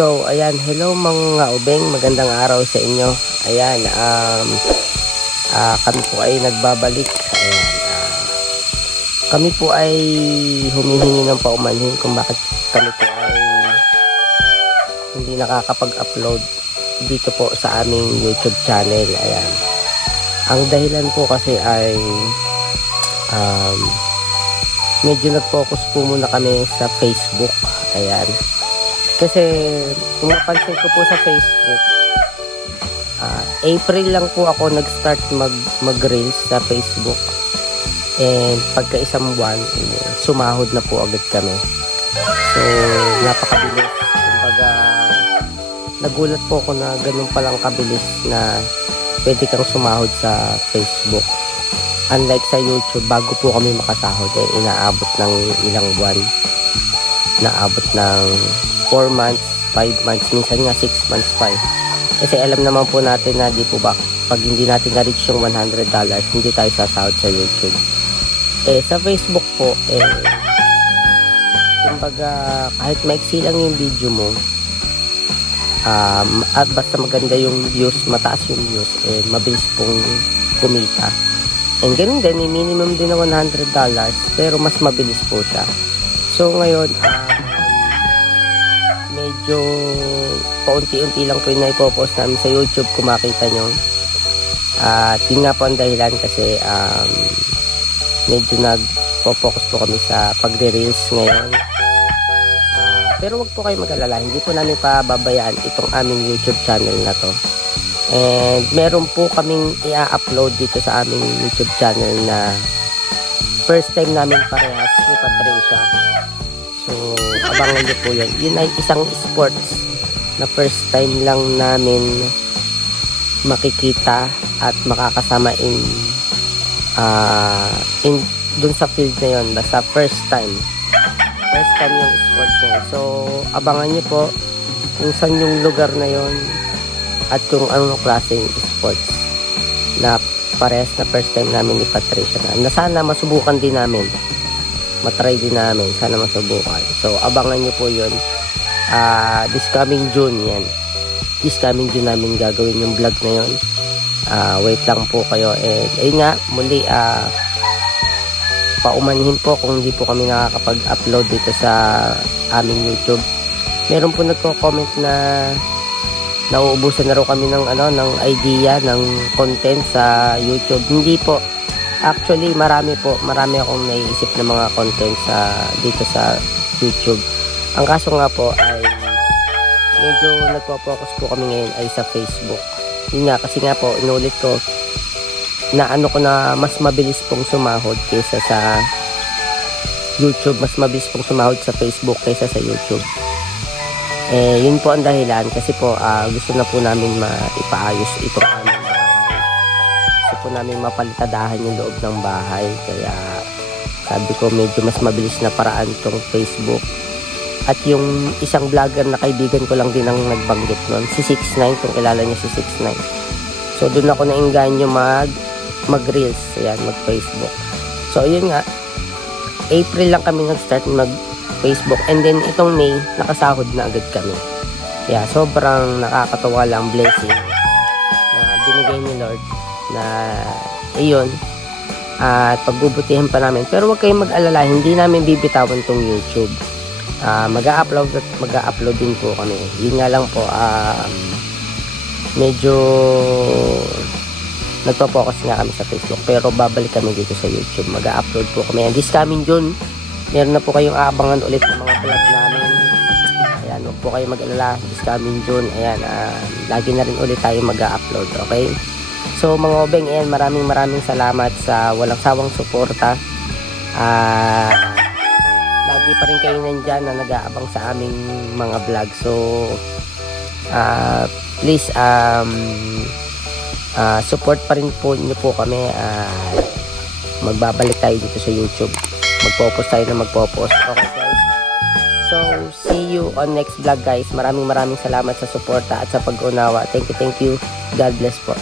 So, ayan, hello mga ubeng, magandang araw sa inyo. Ayan, kami po ay nagbabalik. Ayan, kami po ay humihingi ng paumanhin kung bakit kami po ay hindi nakakapag-upload dito po sa aming YouTube channel. Ayan, ang dahilan po kasi ay medyo nag-focus po muna kami sa Facebook. Ayan, kasi kung napansin ko po sa Facebook, April lang po ako nag-start mag-reels sa Facebook. And pagka isang buwan, sumahod na po agad kami. So, napakabilis. Kumbaga, nagulat po ako na ganun palang kabilis na pwede kang sumahod sa Facebook. Unlike sa YouTube, bago po kami makasahod, inaabot ng ilang buwan. Naabot ng 4 months, 5 months, minsan nga 6 months pa. Kasi alam naman po natin na di po ba, pag hindi natin na-reach yung $100, hindi tayo sasahod sa YouTube. Sa Facebook po, kumbaga, kahit maiksi lang yung video mo, at basta maganda yung views, mataas yung views, mabilis pong kumita. And ganun din, minimum din na $100, pero mas mabilis po siya. So ngayon, medyo paunti-unti lang po yung naipopost namin sa YouTube, kung makita nyo. At yun nga po ang dahilan kasi medyo nagpo-focus po kami sa pagre-reels ngayon. Pero wag po kayo mag-alala, hindi po namin pababayaan itong aming YouTube channel na to. And meron po kaming i-upload dito sa aming YouTube channel na first time namin parehas ni Patricia. So, abangan nyo po yun. Yun ay isang sports na first time lang namin makikita at makakasama dun sa field na yun. Basta first time yung sports na yun. So, abangan nyo po kung saan yung lugar na yun at kung anong klaseng sports na parehas na first time namin ni Patricia na sana masubukan din namin, matry din namin, sana masubukan. So abangan nyo po yun. This coming June yan, this coming June namin gagawin yung vlog na yun. Wait lang po kayo. Ayun nga, muli paumanhin po kung hindi po kami nakakapag-upload dito sa aming YouTube. Meron po nagko-comment na nauubusan na raw kami ng idea ng content sa YouTube. Hindi po. Actually, marami akong naiisip na mga content dito sa YouTube. Ang kaso nga po ay medyo nagpo-focus po kami ngayon ay sa Facebook. Yun nga, kasi nga po, inulit ko na mas mabilis pong sumahod kaysa sa YouTube. Mas mabilis pong sumahod sa Facebook kaysa sa YouTube. Yun po ang dahilan kasi po gusto na po namin maipaayos itong aming bahay. Gusto po namin mapalitadahan yung loob ng bahay. Kaya sabi ko medyo mas mabilis na paraan itong Facebook. At yung isang vlogger na kaibigan ko lang din ang nagbanggit nun, si 6ix9ine, kung kilala niyo si 6ix9ine. So doon ako nainganyo mag-reels, ayan, mag-Facebook. So yun nga, April lang kami nag-start mag-Facebook, and then itong May, nakasahod na agad kami. Kaya sobrang nakakatawa lang, blessing na binigay ni Lord na iyon, at pagbubutihan pa namin. Pero huwag kayong mag-alala, hindi namin bibitawan tong YouTube. Mag-a-upload din po kami. Yun nga lang po, medyo nagpo-focus nga kami sa Facebook, pero babalik kami dito sa YouTube. Mag-a-upload po kami. And this coming June, meron na po kayong aabangan ulit ng mga vlog namin. Ayan, huwag po kayo mag-alala. This coming June, ayan, lagi na rin ulit tayo mag-a-upload, okay? So mga obeng, ayan, maraming salamat sa walang sawang suporta. Lagi pa rin kayo nandyan na nag-aabang sa aming mga vlog. So please support pa rin po nyo po kami. Magbabalik tayo dito sa YouTube. Magpo-post tayo na magpo-post. Okay guys, so see you on next vlog guys. Maraming salamat sa suporta at sa pag-unawa. Thank you. God bless po.